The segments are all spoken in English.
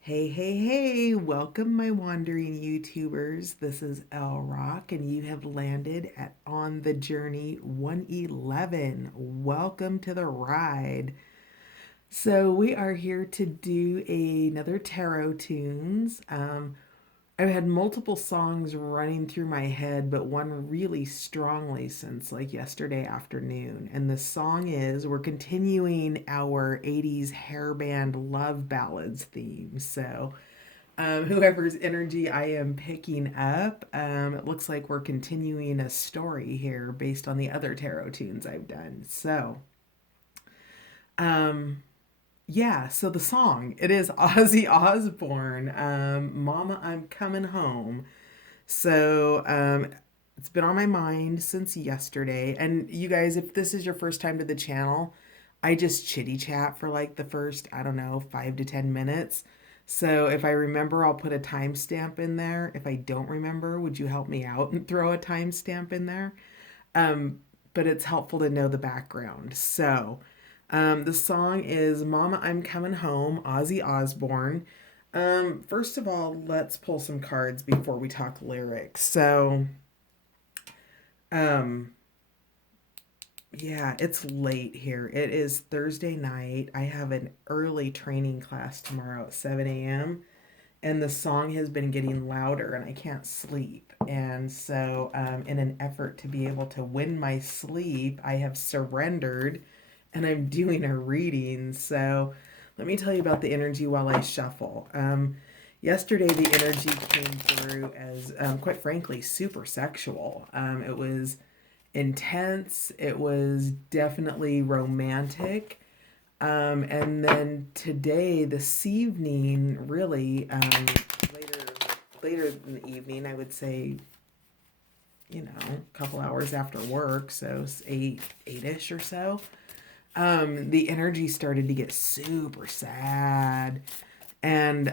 Hey, hey, hey, welcome my wandering YouTubers. This is El Rock, and you have landed at On the Journey 111. Welcome to the ride. So, we are here to do another tarot tunes. I've had multiple songs running through my head, but one really strongly since like yesterday afternoon. And the song is we're continuing our 80s hairband love ballads theme. So, whoever's energy I am picking up, it looks like we're continuing a story here based on the other tarot tunes I've done. So, um, yeah, so the song, it is Ozzy Osborne, Mama, I'm Coming Home. So, it's been on my mind since yesterday. And you guys, if this is your first time to the channel, I just chitty chat for like the first, I don't know, 5 to 10 minutes. So if I remember, I'll put a timestamp in there. If I don't remember, would you help me out and throw a timestamp in there? Um, but it's helpful to know the background. So, the song is Mama, I'm Coming Home, Ozzy Osborne. First of all, let's pull some cards before we talk lyrics. So, um, yeah, it's late here. It is Thursday night. I have an early training class tomorrow at 7 a.m. And the song has been getting louder and I can't sleep. And so, in an effort to be able to win my sleep, I have surrendered and I'm doing a reading. So, let me tell you about the energy while I shuffle. Yesterday, the energy came through as, quite frankly, super sexual. It was intense, it was definitely romantic. And then today, this evening, really, later, later in the evening, I would say, a couple hours after work, so it's eight-ish or so. The energy started to get super sad, and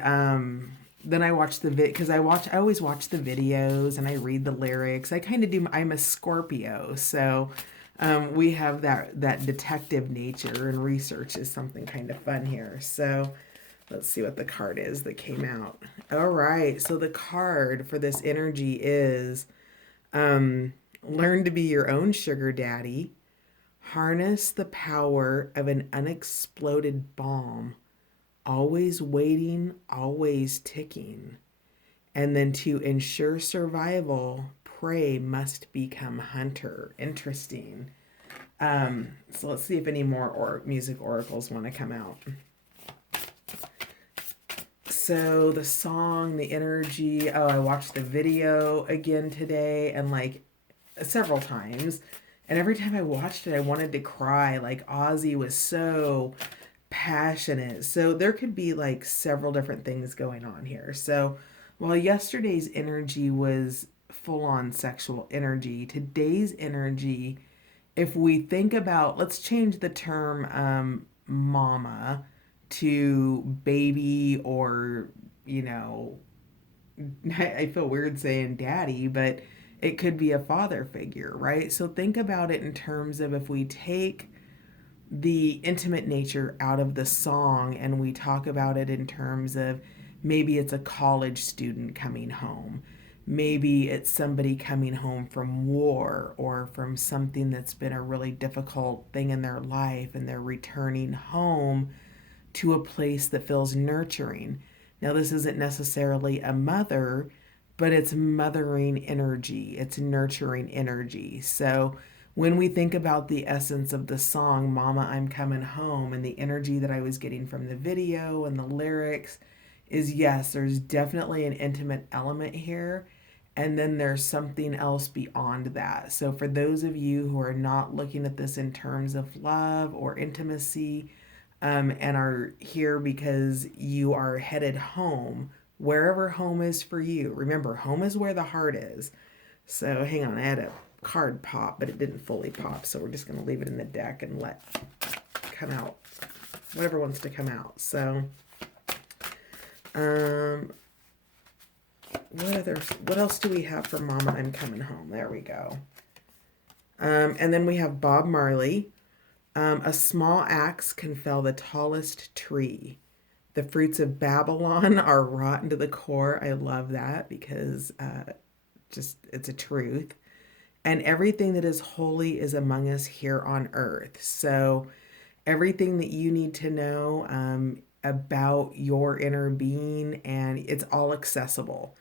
then I watched the because I always watch the videos and I read the lyrics. I kind of do. I'm a Scorpio, so we have that detective nature, and research is something kind of fun here. So let's see what the card is that came out. All right, so the card for this energy is um, learn to be your own sugar daddy. Harness the power of an unexploded bomb, always waiting, always ticking. And then to ensure survival, prey must become hunter. Interesting. So let's see if any more music oracles want to come out. So the song, the energy. Oh, I watched the video again today and like several times. And every time I watched it, I wanted to cry. Like Ozzy was so passionate. So there could be like several different things going on here. So while yesterday's energy was full on sexual energy, today's energy, if we think about, let's change the term mama to baby, or, you know, I feel weird saying daddy, but it could be a father figure, right? So think about it in terms of if we take the intimate nature out of the song and we talk about it in terms of maybe it's a college student coming home. Maybe it's somebody coming home from war or from something that's been a really difficult thing in their life and they're returning home to a place that feels nurturing. Now, this isn't necessarily a mother, but it's mothering energy, it's nurturing energy. So, when we think about the essence of the song, Mama, I'm Coming Home, and the energy that I was getting from the video and the lyrics, is yes, there's definitely an intimate element here. And then there's something else beyond that. So, for those of you who are not looking at this in terms of love or intimacy, and are here because you are headed home, wherever home is for you. Remember, home is where the heart is. So hang on, I had a card pop, but it didn't fully pop. So we're just going to leave it in the deck and let come out whatever wants to come out. So, um, what else do we have for Mama, I'm Coming Home? There we go. And then we have Bob Marley. A small axe can fell the tallest tree. The fruits of Babylon are rotten to the core. I love that because just it's a truth. And everything that is holy is among us here on earth. So everything that you need to know about your inner being, and it's all accessible.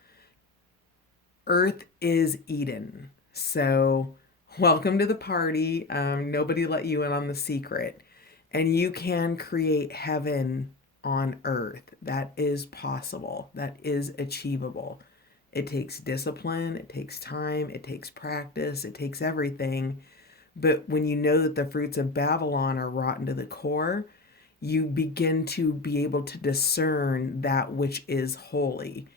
Earth is Eden. So, welcome to the party. Nobody let you in on the secret. And you can create heaven on earth. That is possible, that is achievable. It takes discipline, it takes time, it takes practice, it takes everything. But when you know that the fruits of Babylon are rotten to the core, you begin to be able to discern that which is holy.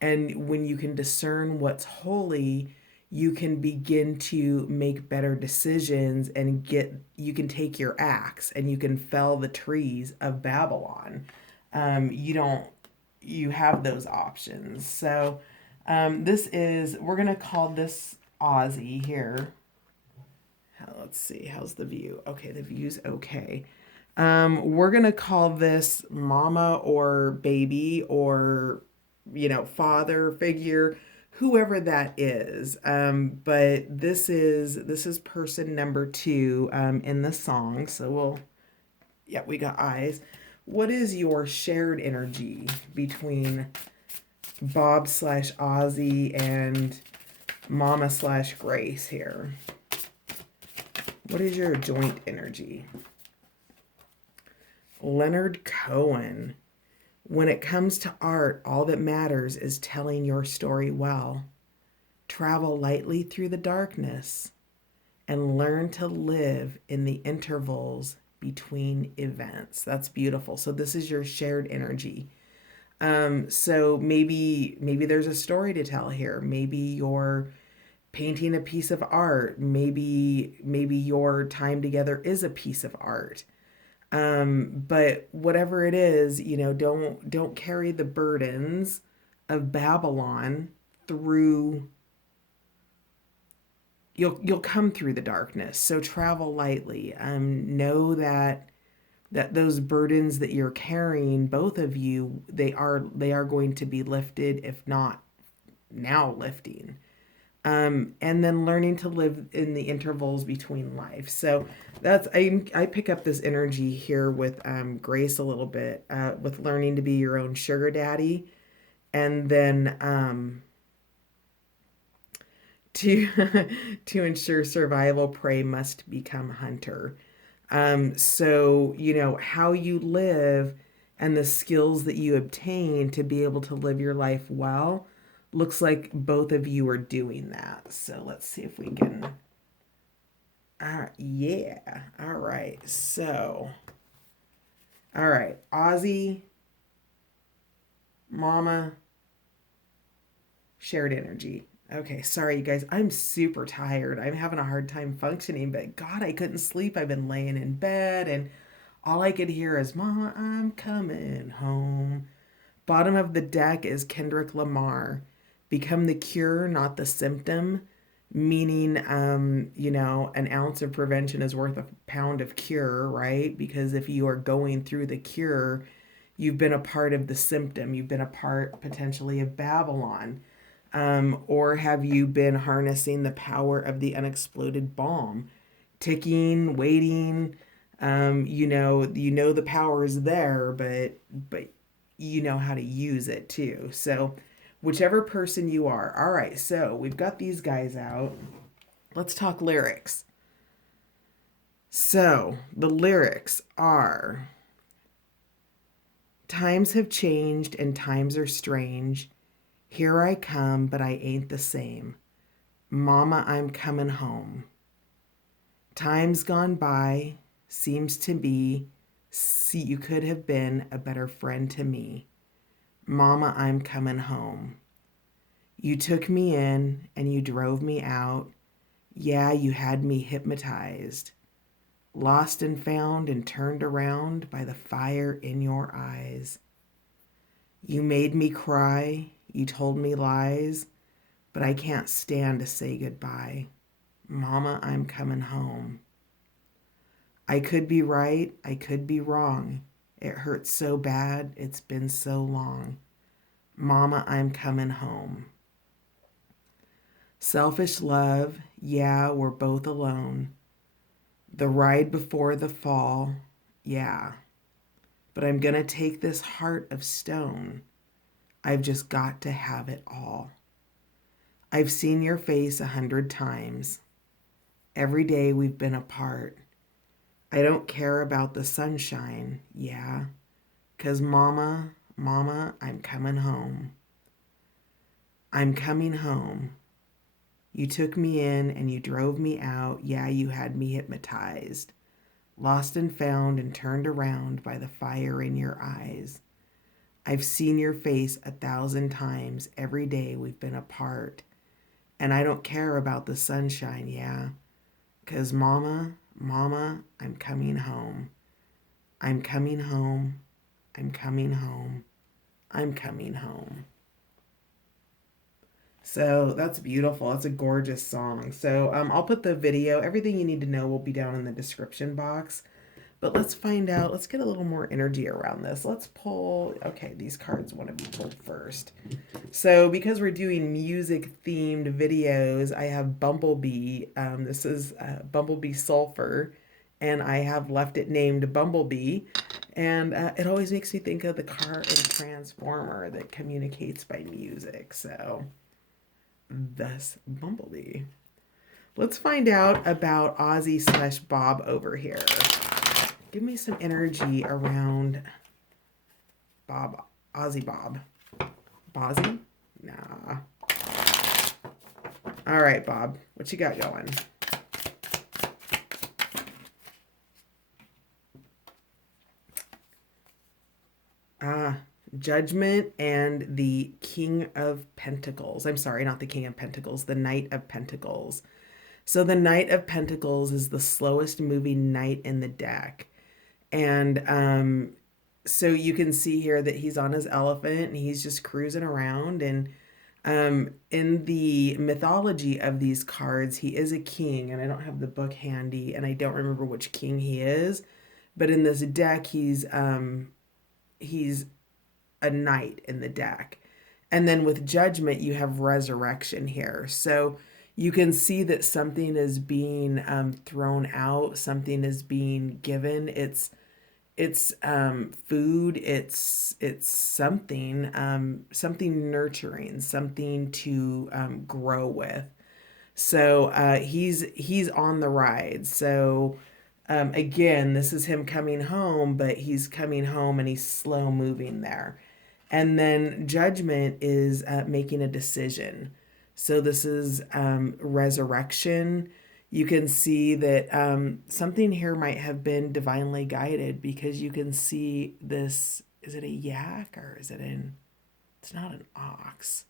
And when you can discern what's holy, you can begin to make better decisions and you can take your axe and you can fell the trees of Babylon. You don't, you have those options. So, we're going to call this Ozzy here. Let's see, how's the view? Okay, the view's okay. We're gonna call this mama or baby or father figure, whoever that is. But this is person number two in the song. So yeah, we got eyes. What is your shared energy between Bob slash Ozzy and Mama slash Grace here? What is your joint energy? Leonard Cohen. When it comes to art, all that matters is telling your story well. Travel lightly through the darkness and learn to live in the intervals between events. That's beautiful. So this is your shared energy. So maybe there's a story to tell here. Maybe you're painting a piece of art. Maybe your time together is a piece of art. But whatever it is, don't carry the burdens of Babylon through. You'll come through the darkness. So travel lightly. Know that those burdens that you're carrying, both of you, they are going to be lifted, if not now lifting. And then learning to live in the intervals between life. So I pick up this energy here with Grace a little bit, with learning to be your own sugar daddy, and then to to ensure survival, prey must become hunter. So how you live and the skills that you obtain to be able to live your life well. Looks like both of you are doing that. So let's see if we can. Yeah. All right. So, all right. Ozzy, Mama, shared energy. Okay. Sorry, you guys. I'm super tired. I'm having a hard time functioning, but God, I couldn't sleep. I've been laying in bed and all I could hear is, Mama, I'm coming home. Bottom of the deck is Kendrick Lamar. Become the cure, not the symptom. Meaning, an ounce of prevention is worth a pound of cure, right? Because if you are going through the cure, you've been a part of the symptom. You've been a part potentially of Babylon. Or have you been harnessing the power of the unexploded bomb? Ticking, waiting, you know the power is there, but you know how to use it too. So whichever person you are. All right, so we've got these guys out. Let's talk lyrics. So the lyrics are: times have changed and times are strange. Here I come, but I ain't the same. Mama, I'm coming home. Time's gone by, seems to be. See, you could have been a better friend to me. Mama, I'm coming home. You took me in and you drove me out. Yeah, you had me hypnotized. Lost and found and turned around by the fire in your eyes. You made me cry. You told me lies. But I can't stand to say goodbye. Mama, I'm coming home. I could be right. I could be wrong. It hurts so bad, it's been so long. Mama, I'm coming home. Selfish love, yeah, we're both alone. The ride before the fall, yeah. But I'm gonna take this heart of stone. I've just got to have it all. I've seen your face 100 times. Every day we've been apart. I don't care about the sunshine, yeah. 'Cause mama, mama, I'm coming home. I'm coming home. You took me in and you drove me out. Yeah, you had me hypnotized. Lost and found and turned around by the fire in your eyes. I've seen your face 1,000 times every day we've been apart. And I don't care about the sunshine, yeah. 'Cause mama, mama, I'm coming home. I'm coming home. I'm coming home. I'm coming home. So that's beautiful. That's a gorgeous song. So I'll put the video, everything you need to know will be down in the description box. But let's find out, let's get a little more energy around this. Let's pull, okay, these cards want to be pulled first. So because we're doing music themed videos, I have Bumblebee. This is Bumblebee Sulfur, and I have left it named Bumblebee. And it always makes me think of the car in Transformer that communicates by music. So thus Bumblebee. Let's find out about Ozzy slash Bob over here. Give me some energy around Bob, Ozzy Bob. Bozzy? Nah. All right, Bob. What you got going? Judgment and the King of Pentacles. I'm sorry, not the King of Pentacles, the Knight of Pentacles. So the Knight of Pentacles is the slowest moving knight in the deck. And so you can see here that he's on his elephant and he's just cruising around. And in the mythology of these cards, he is a king, and I don't have the book handy, and I don't remember which king he is. But in this deck, he's a knight in the deck. And then with Judgment, you have Resurrection here. So you can see that something is being thrown out, something is being given. It's food. It's something something nurturing, something to grow with. So he's on the ride. So again, this is him coming home, but he's coming home and he's slow moving there. And then Judgment is making a decision. So this is resurrection. You can see that something here might have been divinely guided, because you can see this. Is it a yak or is it an? It's not an ox.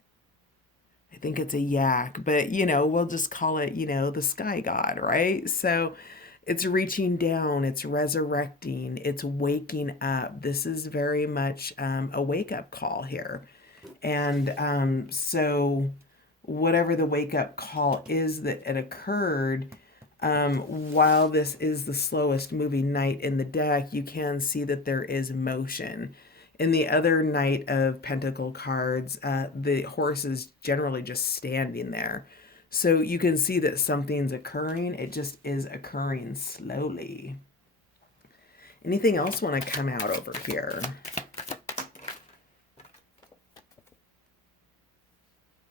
I think it's a yak, but we'll just call it, the sky god, right? So it's reaching down, it's resurrecting, it's waking up. This is very much a wake up call here. And so, whatever the wake up call is that it occurred, while this is the slowest moving knight in the deck, you can see that there is motion. In the other Knight of Pentacle cards, the horse is generally just standing there. So you can see that something's occurring. It just is occurring slowly. Anything else want to come out over here?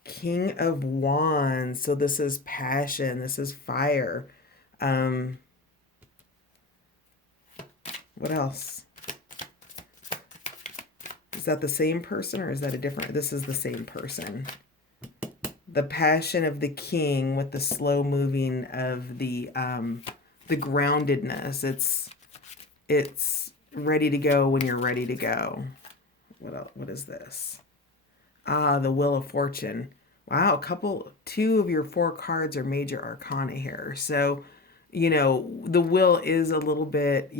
King of Wands. So this is passion. This is fire. What else? Is that the same person or is that a different? This is the same person. The passion of the king with the slow moving of the groundedness. It's ready to go when you're ready to go. What else? What is this? The Wheel of Fortune. Wow, two of your four cards are major arcana here. So, the will is a little bit,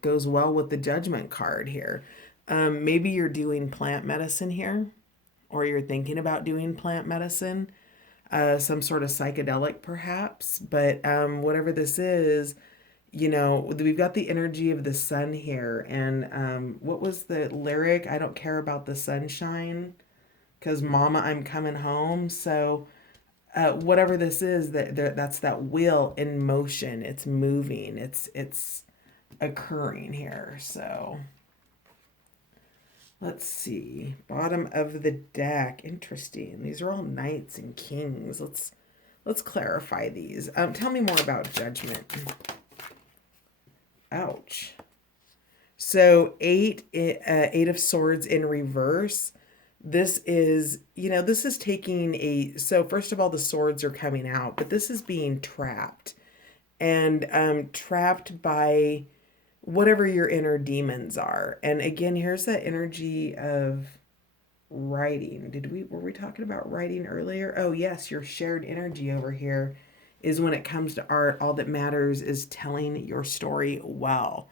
goes well with the Judgment card here. Maybe you're doing plant medicine here, or you're thinking about doing plant medicine, some sort of psychedelic perhaps. But whatever this is, we've got the energy of the sun here. And what was the lyric? I don't care about the sunshine because mama, I'm coming home. So whatever this is, that's that wheel in motion. It's moving. It's occurring here. So let's see. Bottom of the deck. Interesting. These are all knights and kings. Let's clarify these. Tell me more about judgment. Ouch. So eight of swords in reverse. This is taking so first of all, the swords are coming out, but this is being trapped and trapped by whatever your inner demons are. And again, here's that energy of writing. Were we talking about writing earlier? Oh yes, your shared energy over here is when it comes to art, all that matters is telling your story well.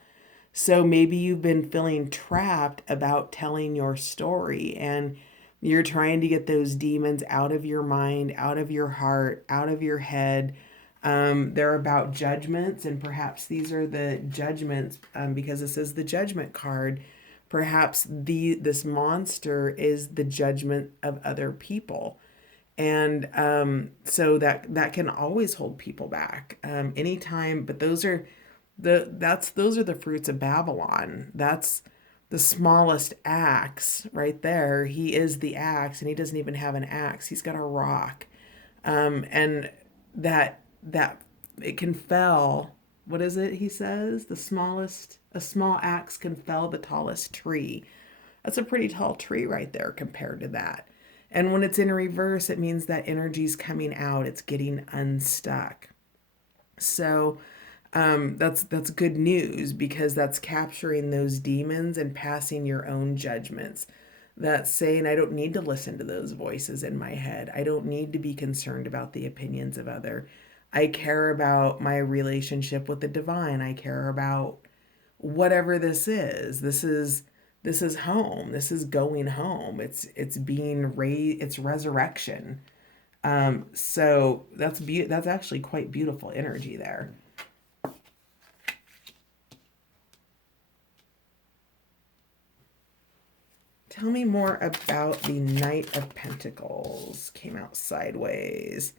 So maybe you've been feeling trapped about telling your story and you're trying to get those demons out of your mind, out of your heart, out of your head. They're about judgments, and perhaps these are the judgments because this is the judgment card. Perhaps this monster is the judgment of other people. And so that can always hold people back anytime. But those are the fruits of Babylon. That's the smallest axe right there. He is the axe, and he doesn't even have an axe. He's got a rock, and that it can fell. What is it? He says a small axe can fell the tallest tree. That's a pretty tall tree right there compared to that. And when it's in reverse, it means that energy's coming out. It's getting unstuck. So that's good news because that's capturing those demons and passing your own judgments. That's saying, I don't need to listen to those voices in my head. I don't need to be concerned about the opinions of other. I care about my relationship with the divine. I care about whatever this is. This is home. This is going home. It's being raised. It's resurrection. So that's actually quite beautiful energy there. Tell me more about the Knight of Pentacles. Came out sideways.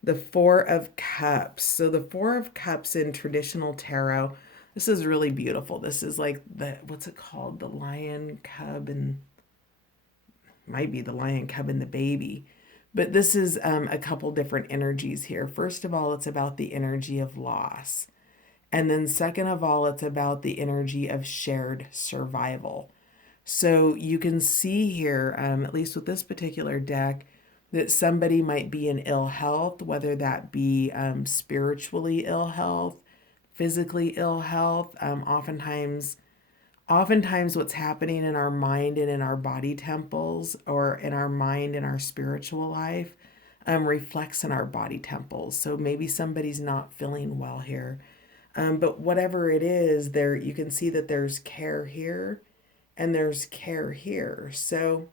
The Four of Cups. So the Four of Cups in traditional tarot, this is really beautiful. This is like what's it called? The lion cub and might be the lion cub and the baby. But this is a couple different energies here. First of all, it's about the energy of loss. And then second of all, it's about the energy of shared survival. So you can see here, at least with this particular deck, that somebody might be in ill health, whether that be spiritually ill health, physically ill health. Oftentimes what's happening in our mind and in our body temples, or in our mind and our spiritual life, reflects in our body temples. So maybe somebody's not feeling well here. But whatever it is, there you can see that there's care here and there's care here. So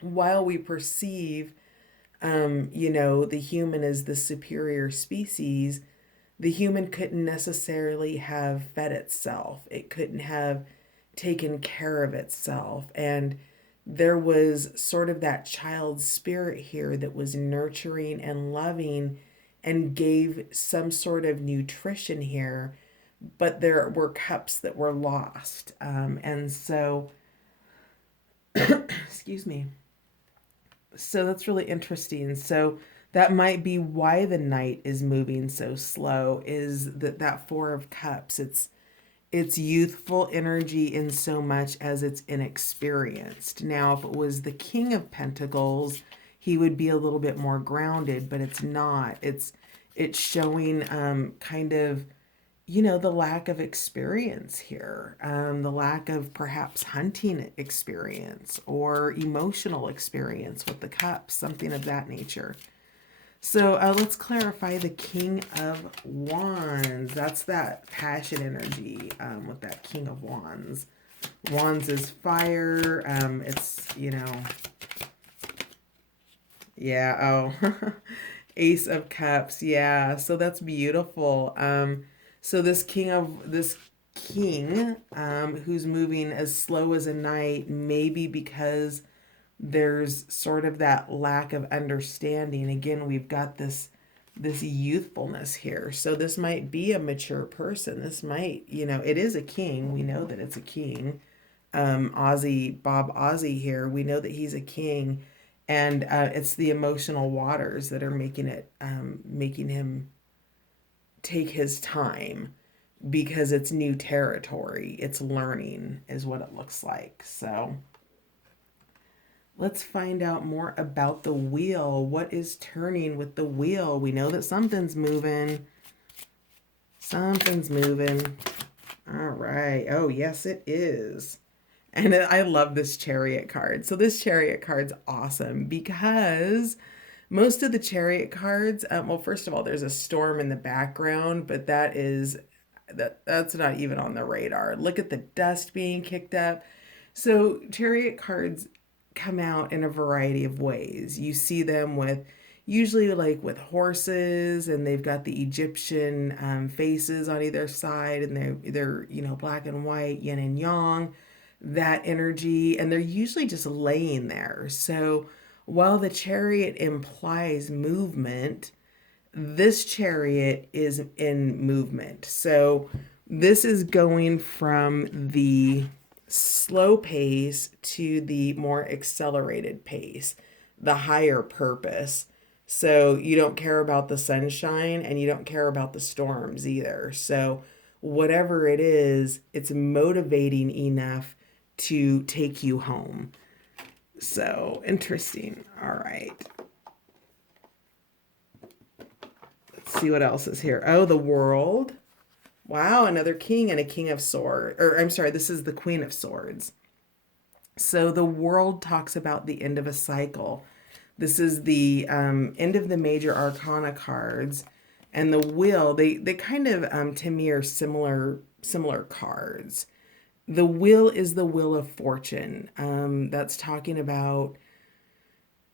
while we perceive, the human as the superior species, the human couldn't necessarily have fed itself. It couldn't have taken care of itself. And there was sort of that child spirit here that was nurturing and loving and gave some sort of nutrition here, but there were cups that were lost. And so, excuse me. So that's really interesting. So that might be why the knight is moving so slow, is that Four of Cups. It's youthful energy in so much as it's inexperienced. Now, if it was the King of Pentacles, he would be a little bit more grounded, but it's not. It's showing kind of, the lack of experience here, the lack of perhaps hunting experience or emotional experience with the cups, something of that nature. So let's clarify the King of Wands. That's that passion energy with that King of Wands. Wands is fire. Yeah, oh, Ace of Cups. Yeah, so that's beautiful. So this king, who's moving as slow as a knight, maybe because there's sort of that lack of understanding. Again, we've got this youthfulness here. So this might be a mature person. This might, it is a king. We know that it's a king. Bob Ozzy here, we know that he's a king, and it's the emotional waters that are making him take his time because it's new territory. It's learning, is what it looks like. So let's find out more about the wheel. What is turning with the wheel? We know that something's moving. Something's moving. All right. Oh, yes, it is. And I love this chariot card. So this chariot card's awesome because most of the chariot cards, well, first of all, there's a storm in the background, but that's not even on the radar. Look at the dust being kicked up. So chariot cards come out in a variety of ways. You see them with usually like with horses, and they've got the Egyptian faces on either side, and they're black and white, yin and yang, that energy, and they're usually just laying there. So while the chariot implies movement, this chariot is in movement. So this is going from the slow pace to the more accelerated pace, the higher purpose. So you don't care about the sunshine and you don't care about the storms either. So whatever it is, it's motivating enough to take you home. So interesting. All right. Let's see what else is here. Oh, the world. Wow, another king and a king of swords. Or I'm sorry, this is the queen of swords. So the world talks about the end of a cycle. This is the end of the major arcana cards, and the wheel. They kind of to me are similar cards. The wheel is the wheel of fortune. That's talking about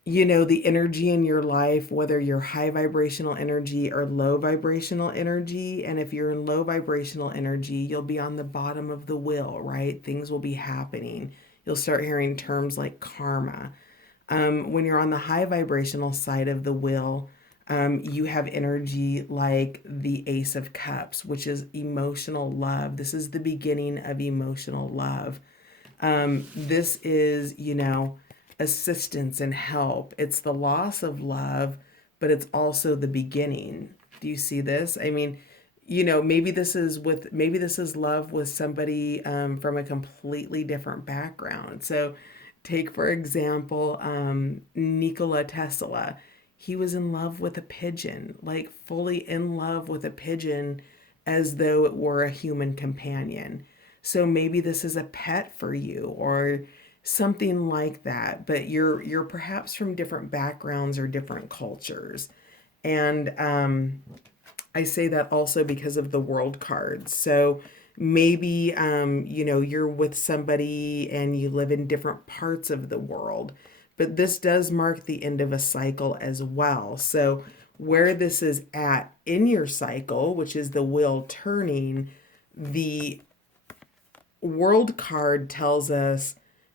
the energy in your life, whether you're high vibrational energy or low vibrational energy. And if you're in low vibrational energy, you'll be on the bottom of the wheel, right? Things will be happening. You'll start hearing terms like karma. When you're on the high vibrational side of the wheel, you have energy like the Ace of Cups, which is emotional love. This is the beginning of emotional love. This is, assistance and help. It's the loss of love, but it's also the beginning. Do you see this? I mean, maybe this is love with somebody from a completely different background. So take, for example, Nikola Tesla. He was in love with a pigeon, like fully in love with a pigeon as though it were a human companion. So maybe this is a pet for you or something like that, but you're perhaps from different backgrounds or different cultures. And I say that also because of the world cards. So maybe you're with somebody and you live in different parts of the world, but this does mark the end of a cycle as well. So where this is at in your cycle, which is the wheel turning, the world card tells us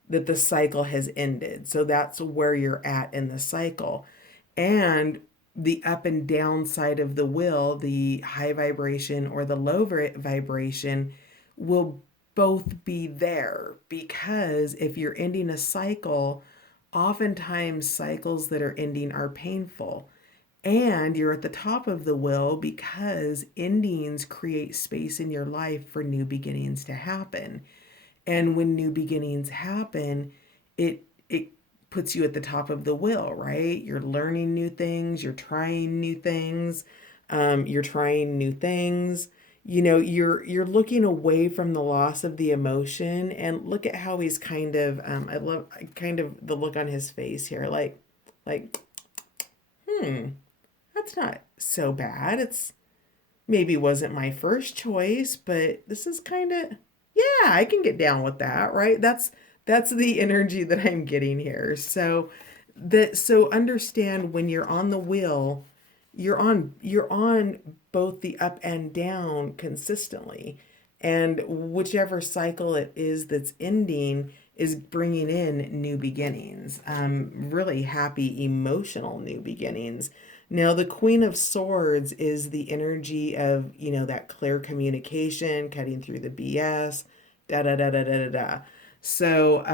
that the cycle has ended. So that's where you're at in the cycle. And the up and down side of the wheel, the high vibration or the low vibration, will both be there, because if you're ending a cycle, oftentimes cycles that are ending are painful. And you're at the top of the wheel because endings create space in your life for new beginnings to happen. And when new beginnings happen, it puts you at the top of the wheel, right? You're learning new things, you're trying new things, you're trying new things. You're looking away from the loss of the emotion, and look at how he's kind of I love kind of the look on his face here, like that's not so bad. It's maybe wasn't my first choice, but this is kind of, yeah, I can get down with that, right? That's the energy that I'm getting here. So understand when you're on the wheel, you're on both the up and down consistently, and whichever cycle it is that's ending is bringing in new beginnings, really happy emotional new beginnings. Now the Queen of Swords is the energy of, that clear communication, cutting through the BS, da da da da da da da. So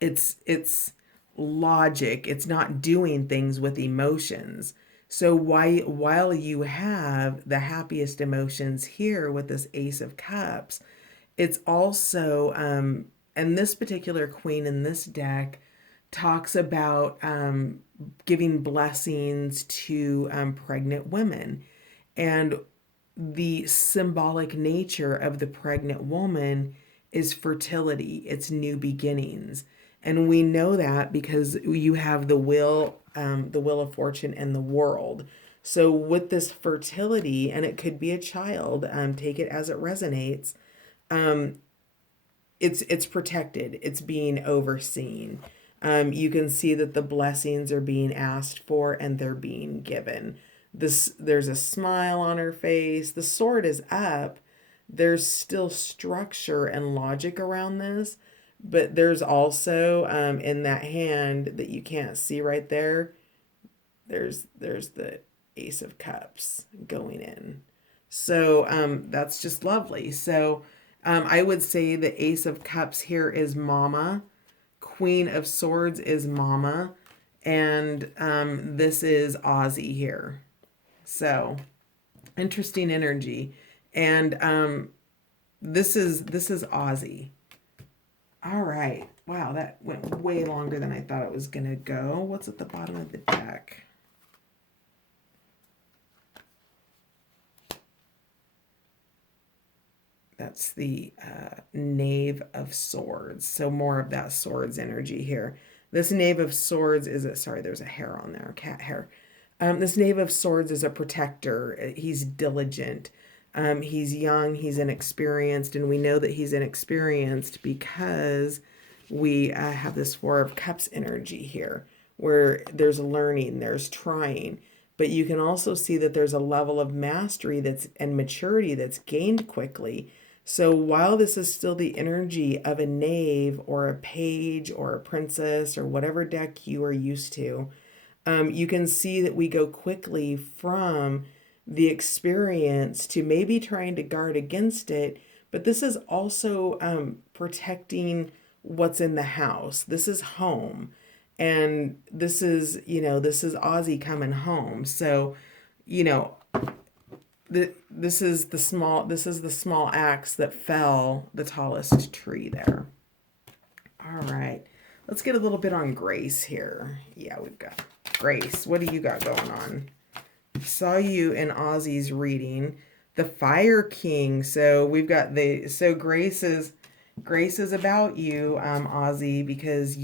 it's logic. It's not doing things with emotions. So while you have the happiest emotions here with this Ace of Cups, it's also and this particular queen in this deck talks about giving blessings to pregnant women, and the symbolic nature of the pregnant woman is fertility, it's new beginnings. And we know that because you have the wheel of fortune and the world. So with this fertility, and it could be a child, take it as it resonates. It's protected. It's being overseen. You can see that the blessings are being asked for and they're being given. There's a smile on her face. The sword is up. There's still structure and logic around this, but there's also in that hand that you can't see right there. There's the Ace of Cups going in. So that's just lovely. So I would say the Ace of Cups here is Mama. Queen of Swords is Mama. And this is Ozzy here. So interesting energy. And this is Ozzy. All right. Wow, that went way longer than I thought it was going to go. What's at the bottom of the deck? That's the Knave of Swords. So more of that swords energy here. This Knave of Swords is sorry, there's a hair on there, cat hair. This Knave of Swords is a protector. He's diligent. He's young, he's inexperienced, and we know that he's inexperienced because we have this Four of Cups energy here, where there's learning, there's trying, but you can also see that there's a level of mastery and maturity that's gained quickly. So while this is still the energy of a knave or a page or a princess or whatever deck you are used to, you can see that we go quickly from the experience to maybe trying to guard against it, but this is also protecting what's in the house. This is home. And this is Ozzy coming home. So, you know, this is the small axe that fell the tallest tree there. All right. Let's get a little bit on Grace here. Yeah, we've got Grace. What do you got going on? Saw you in Ozzy's reading, the Fire King. So we've got Grace is about you, Ozzy, because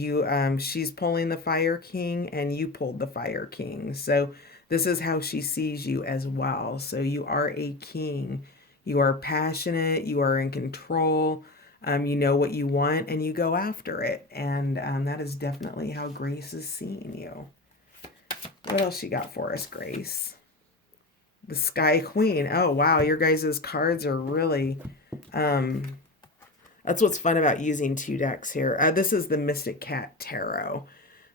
she's pulling the Fire King and you pulled the Fire King. So this is how she sees you as well. So you are a king. You are passionate. You are in control. You know what you want and you go after it. And that is definitely how Grace is seeing you. What else you got for us, Grace? The Sky Queen. Oh, wow. Your guys' cards are really... that's what's fun about using two decks here. This is the Mystic Cat Tarot.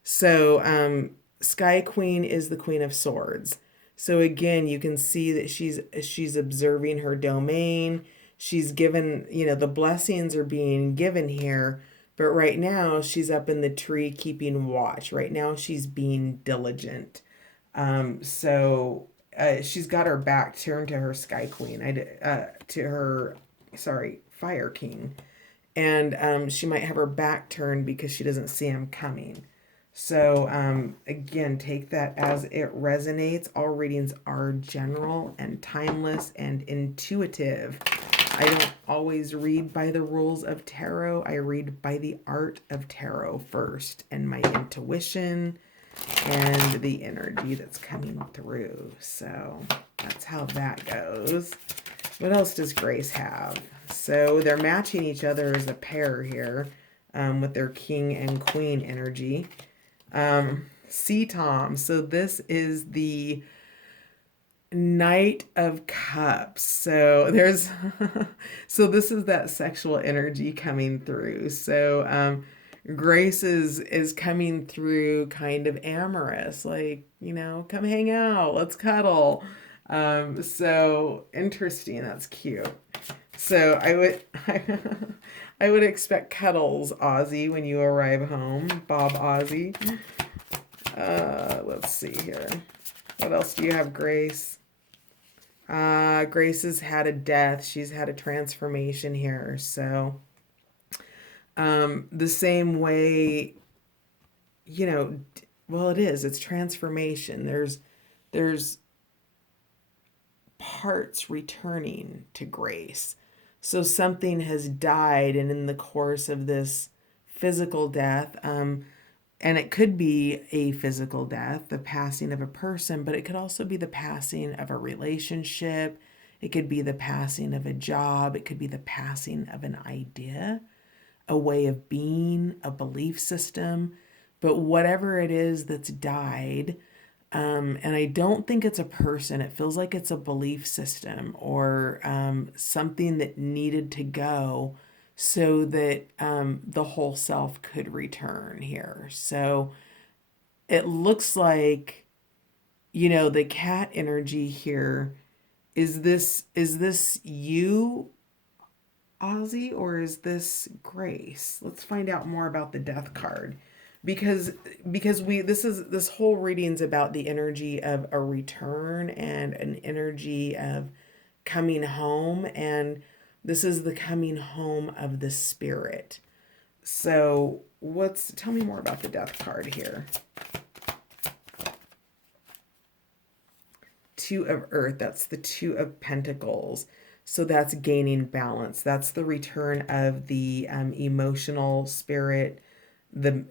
So Sky Queen is the Queen of Swords. So again, you can see that she's observing her domain. She's given, the blessings are being given here. But right now, she's up in the tree keeping watch. Right now, she's being diligent. She's got her back turned to her Sky Queen, Fire King. And she might have her back turned because she doesn't see him coming. So again, take that as it resonates. All readings are general and timeless and intuitive. I don't always read by the rules of tarot. I read by the art of tarot first and my intuition and the energy that's coming through. So that's how that goes. What else does Grace have? So they're matching each other as a pair here with their king and queen energy. C Tom. So this is the Knight of Cups. So there's so this is that sexual energy coming through. So Grace is coming through kind of amorous, like, come hang out, let's cuddle. So interesting, that's cute. So I would expect cuddles, Ozzy, when you arrive home, Bob Ozzy. Let's see here. What else do you have, Grace? Grace has had a death. She's had a transformation here. So, the same way, you know, well, it is. It's transformation. There's parts returning to Grace. So something has died, and in the course of this physical death, and it could be a physical death, the passing of a person, but it could also be the passing of a relationship. It could be the passing of a job. It could be the passing of an idea, a way of being, a belief system. But whatever it is that's died, and I don't think it's a person, it feels like it's a belief system or something that needed to go so that the whole self could return here. So it looks like, the cat energy here. Is this you, Ozzy, or is this Grace? Let's find out more about the death card. Because we this whole reading's about the energy of a return and an energy of coming home, and this is the coming home of the spirit. So what's tell me more about the death card here. Two of Earth, that's the Two of Pentacles. So that's gaining balance. That's the return of the emotional spirit. Think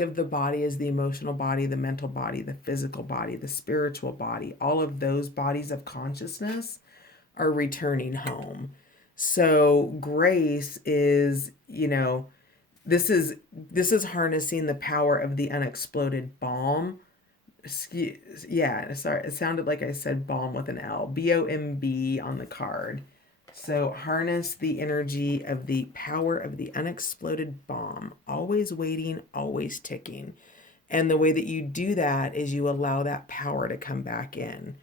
of the body as the emotional body, the mental body, the physical body, the spiritual body. All of those bodies of consciousness are returning home. So Grace is, this is harnessing the power of the unexploded bomb. Yeah, sorry, it sounded like I said bomb with an L. BOMB on the card. So harness the energy of the power of the unexploded bomb, always waiting, always ticking. And the way that you do that is you allow that power to come back in.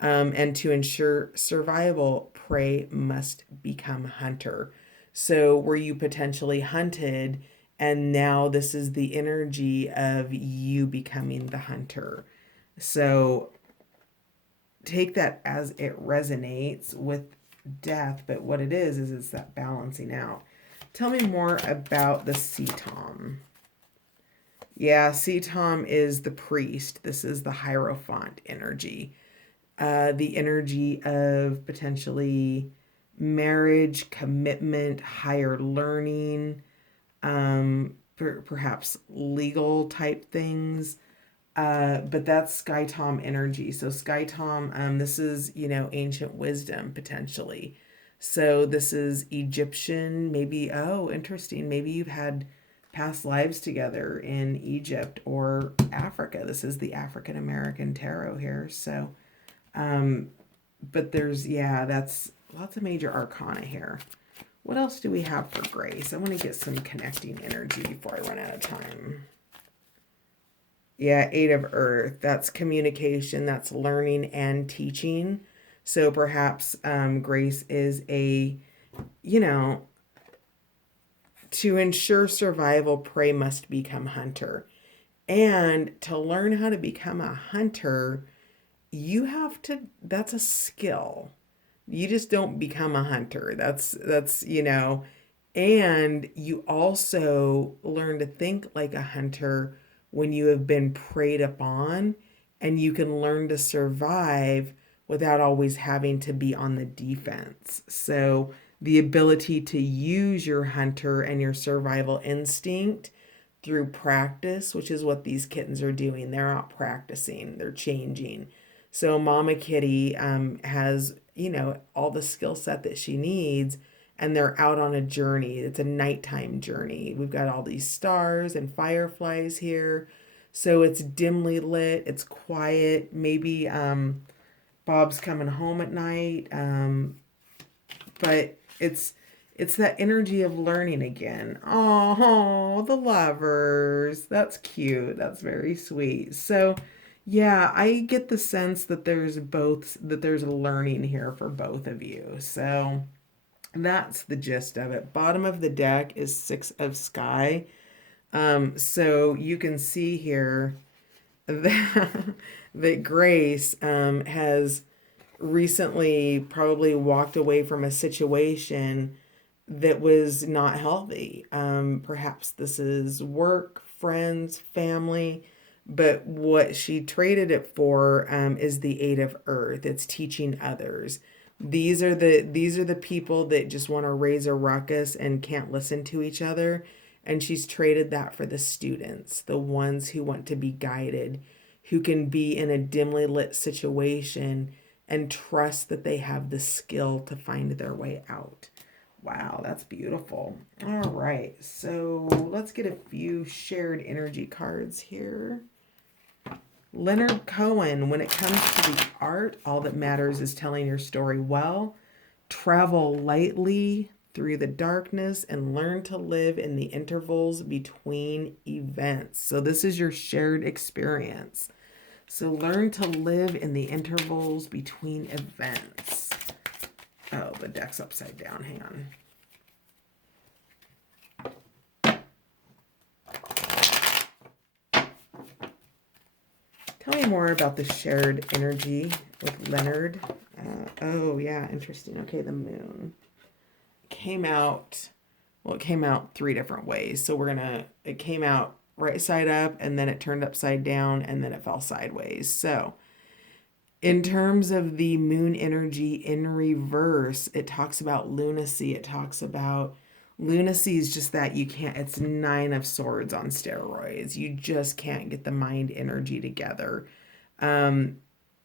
And to ensure survival, prey must become hunter. So were you potentially hunted, and now this is the energy of you becoming the hunter. So take that as it resonates with death, but what it is it's that balancing out. Tell me more about the Sea Tom. Yeah, Sea Tom is the priest. This is the Hierophant energy. The energy of potentially marriage, commitment, higher learning, perhaps legal type things. But that's Sky Tom energy. So Sky Tom, this is, ancient wisdom potentially. So this is Egyptian, maybe, oh, interesting. Maybe you've had past lives together in Egypt or Africa. This is the African American tarot here. So, um, but that's lots of major arcana here. What else do we have for Grace? I want to get some connecting energy before I run out of time. Yeah, Eight of Earth. That's communication, that's learning and teaching. So perhaps Grace is you know, to ensure survival, prey must become hunter. And to learn how to become a hunter, that's a skill. You just don't become a hunter. And you also learn to think like a hunter when you have been preyed upon, and you can learn to survive without always having to be on the defense. So the ability to use your hunter and your survival instinct through practice, which is what these kittens are doing. They're not practicing, they're changing. So Mama Kitty has, all the skill set that she needs, and they're out on a journey. It's a nighttime journey. We've got all these stars and fireflies here. So it's dimly lit, it's quiet. Maybe Bob's coming home at night, but it's that energy of learning again. Oh, the lovers. That's cute. That's very sweet. So, yeah, I get the sense that there's a learning here for both of you. So, that's the gist of it. Bottom of the deck is Six of Sky. So you can see here that that Grace has recently probably walked away from a situation that was not healthy. Perhaps this is work, friends, family, but what she traded it for is the Eight of Earth. It's teaching others. These are the people that just want to raise a ruckus and can't listen to each other. And she's traded that for the students, the ones who want to be guided, who can be in a dimly lit situation and trust that they have the skill to find their way out. Wow, that's beautiful. All right, so let's get a few shared energy cards here. Leonard Cohen, when it comes to the art, all that matters is telling your story well. Travel lightly through the darkness and learn to live in the intervals between events. So, this is your shared experience. So, learn to live in the intervals between events. Oh, the deck's upside down. Hang on. Tell me more about the shared energy with Leonard. Oh, yeah, interesting. Okay, the moon came out. Well, it came out three different ways. So it came out right side up, and then it turned upside down, and then it fell sideways. So, in terms of the moon energy in reverse, it talks about lunacy. It talks about lunacy is just that you can't, it's Nine of Swords on steroids. You just can't get the mind energy together. Um,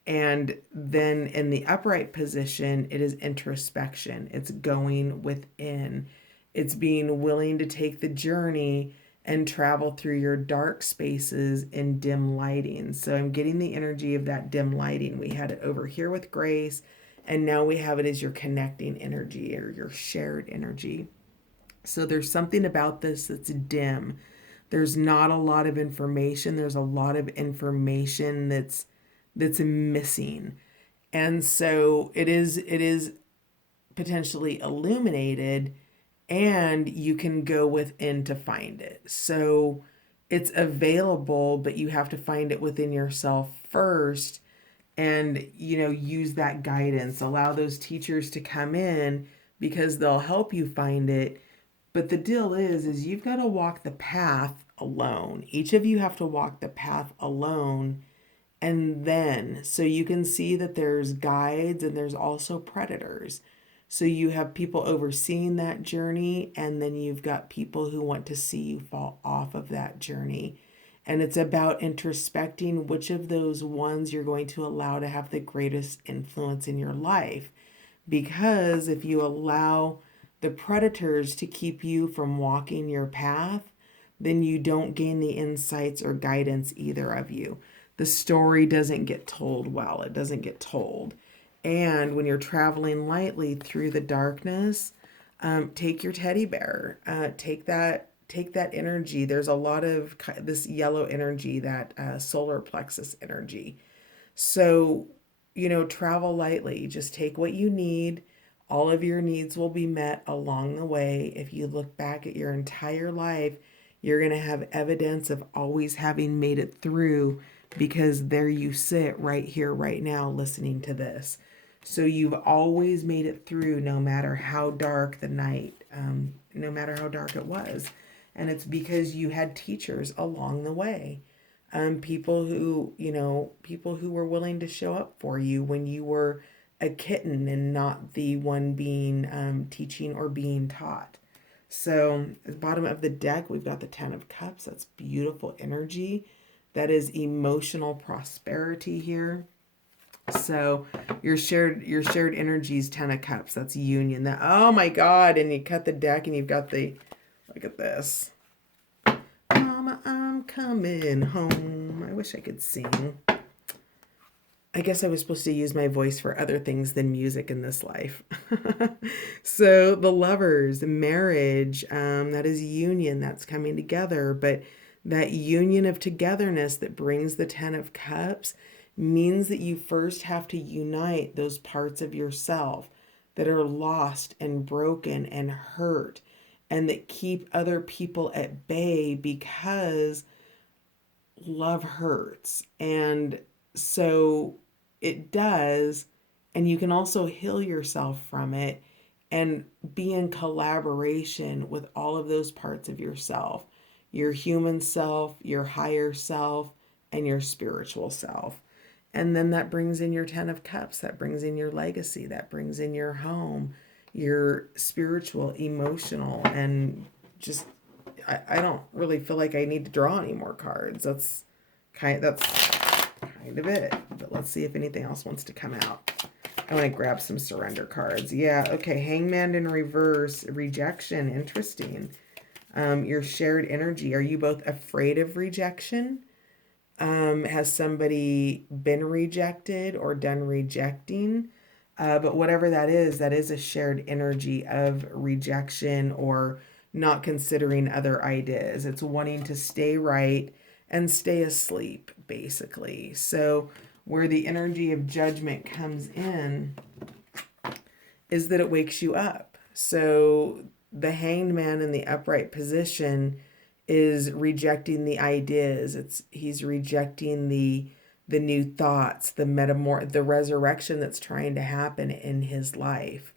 and then in the upright position, it is introspection. It's going within. It's being willing to take the journey and travel through your dark spaces in dim lighting. So I'm getting the energy of that dim lighting. We had it over here with Grace, and now we have it as your connecting energy or your shared energy. So there's something about this that's dim. There's not a lot of information. There's a lot of information that's missing. And so it is potentially illuminated, and you can go within to find it. So it's available, but you have to find it within yourself first and use that guidance. Allow those teachers to come in because they'll help you find it. But the deal is you've got to walk the path alone. Each of you have to walk the path alone. And then, so you can see that there's guides and there's also predators. So you have people overseeing that journey, and then you've got people who want to see you fall off of that journey. And it's about introspecting which of those ones you're going to allow to have the greatest influence in your life. Because if you allow the predators to keep you from walking your path, then you don't gain the insights or guidance, either of you. The story doesn't get told well, it doesn't get told. And when you're traveling lightly through the darkness, take your teddy bear, take that energy. There's a lot of this yellow energy, that solar plexus energy. So, travel lightly. Just take what you need. All of your needs will be met along the way. If you look back at your entire life, you're going to have evidence of always having made it through, because there you sit right here, right now, listening to this. So you've always made it through, no matter how dark the night, no matter how dark it was. And it's because you had teachers along the way. People who were willing to show up for you when you were a kitten and not the one being teaching or being taught. So at the bottom of the deck, we've got the Ten of Cups. That's beautiful energy. That is emotional prosperity here. So your shared energies, Ten of Cups. That's union. That, oh my God! And you cut the deck, and you've got the, look at this. Mama, I'm coming home. I wish I could sing. I guess I was supposed to use my voice for other things than music in this life. So the lovers, marriage, that is union, that's coming together. But that union of togetherness that brings the Ten of Cups means that you first have to unite those parts of yourself that are lost and broken and hurt and that keep other people at bay because love hurts. And so it does. And you can also heal yourself from it and be in collaboration with all of those parts of yourself, your human self, your higher self, and your spiritual self. And then that brings in your Ten of Cups, that brings in your legacy, that brings in your home, your spiritual, emotional, and just I don't really feel like I need to draw any more cards. That's kind of it. But let's see if anything else wants to come out. I want to grab some surrender cards. Yeah, okay. Hangman in reverse, rejection. Interesting. Your shared energy. Are you both afraid of rejection? Has somebody been rejected or done rejecting? But whatever that is a shared energy of rejection or not considering other ideas. It's wanting to stay right and stay asleep, basically. So, where the energy of judgment comes in is that it wakes you up. So, the hanged man in the upright position is rejecting the ideas. He's rejecting the new thoughts, the resurrection that's trying to happen in his life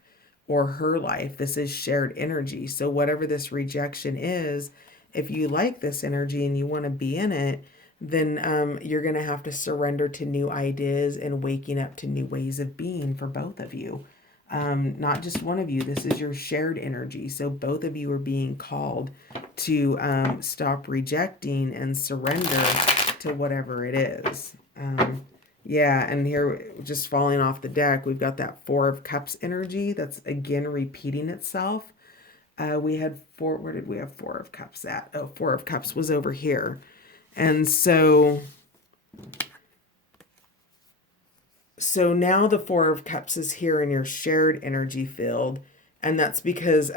or her life. This is shared energy. So whatever this rejection is, if you like this energy and you want to be in it, then you're going to have to surrender to new ideas and waking up to new ways of being for both of you. Not just one of you. This is your shared energy. So both of you are being called to stop rejecting and surrender to whatever it is. Yeah, and here, just falling off the deck, we've got that Four of Cups energy that's again repeating itself. We had four, where did we have Four of Cups at? Oh, Four of Cups was over here. And so now the Four of Cups is here in your shared energy field, and that's because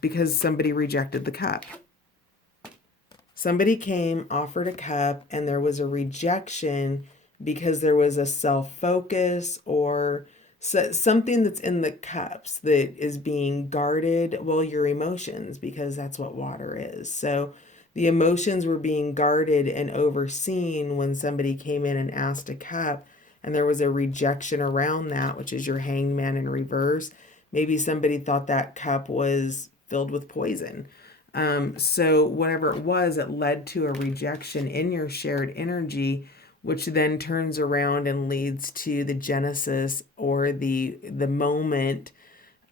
because somebody rejected the cup. Somebody came, offered a cup, and there was a rejection because there was a self-focus or something that's in the cups that is being guarded. Well, your emotions, because that's what water is. So the emotions were being guarded and overseen when somebody came in and asked a cup, and there was a rejection around that, which is your hangman in reverse. Maybe somebody thought that cup was filled with poison. So whatever it was, it led to a rejection in your shared energy, which then turns around and leads to the genesis or the moment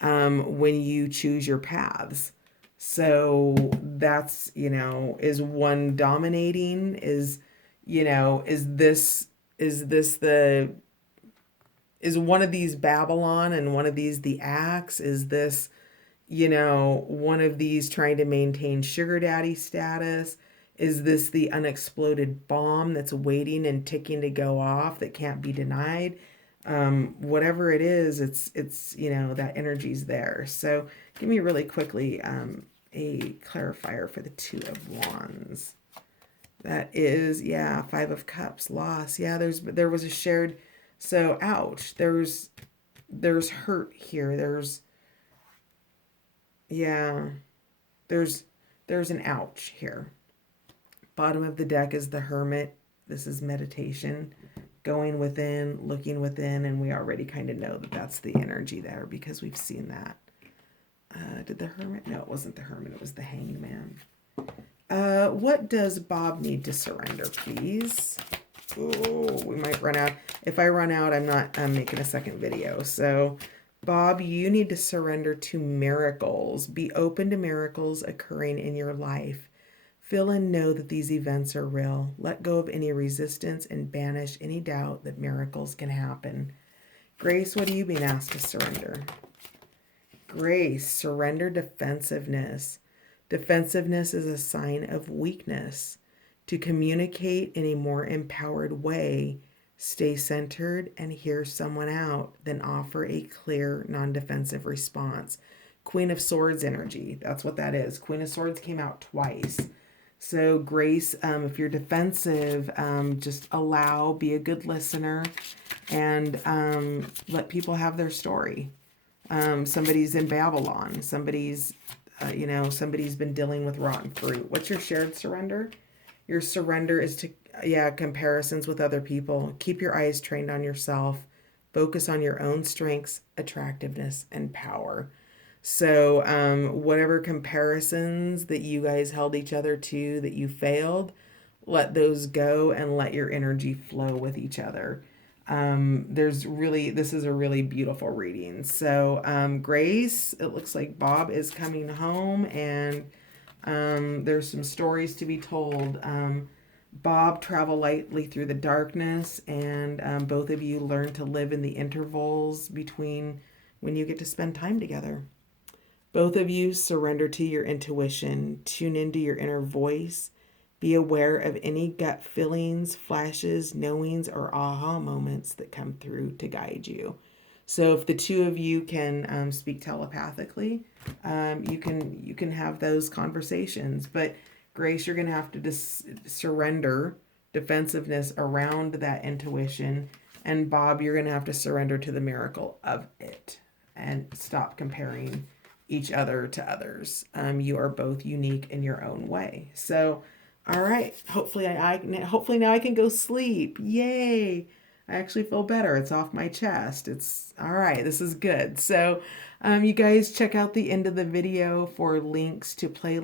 when you choose your paths. So that's, is one dominating? Is one of these Babylon and one of these the axe? Is this, one of these trying to maintain sugar daddy status? Is this the unexploded bomb that's waiting and ticking to go off that can't be denied? Whatever it is, it's that energy's there. So give me really quickly a clarifier for the Two of Wands. That is, yeah, Five of Cups, loss. Yeah, there was a shared, so ouch. There's hurt here. There's an ouch here. Bottom of the deck is the Hermit. This is meditation, going within, looking within, and we already kind of know that that's the energy there because we've seen that. Did the Hermit? No, it wasn't the Hermit. It was the Hanged Man. What does Bob need to surrender, please? Oh, we might run out. If I run out, I'm making a second video. So, Bob, you need to surrender to miracles. Be open to miracles occurring in your life. Feel and know that these events are real. Let go of any resistance and banish any doubt that miracles can happen. Grace, what are you being asked to surrender? Grace, surrender defensiveness. Defensiveness is a sign of weakness. To communicate in a more empowered way, stay centered and hear someone out, then offer a clear, non defensive response. Queen of Swords energy. That's what that is. Queen of Swords came out twice. So, Grace, if you're defensive, just allow, be a good listener, and let people have their story. Somebody's in Babylon. Somebody's been dealing with rotten fruit. What's your shared surrender? Your surrender is to, yeah, comparisons with other people. Keep your eyes trained on yourself. Focus on your own strengths, attractiveness, and power. So, whatever comparisons that you guys held each other to that you failed, let those go and let your energy flow with each other. This is a really beautiful reading. So, Grace, it looks like Bob is coming home, and there's some stories to be told. Bob, travel lightly through the darkness, and both of you learn to live in the intervals between when you get to spend time together. Both of you surrender to your intuition, tune into your inner voice, be aware of any gut feelings, flashes, knowings, or aha moments that come through to guide you. So if the two of you can speak telepathically, you can have those conversations. But Grace, you're going to have to surrender defensiveness around that intuition, and Bob, you're going to have to surrender to the miracle of it and stop comparing each other to others. You are both unique in your own way. So, all right. Hopefully now I can go sleep. Yay! I actually feel better. It's off my chest. It's all right. This is good. So, you guys check out the end of the video for links to playlists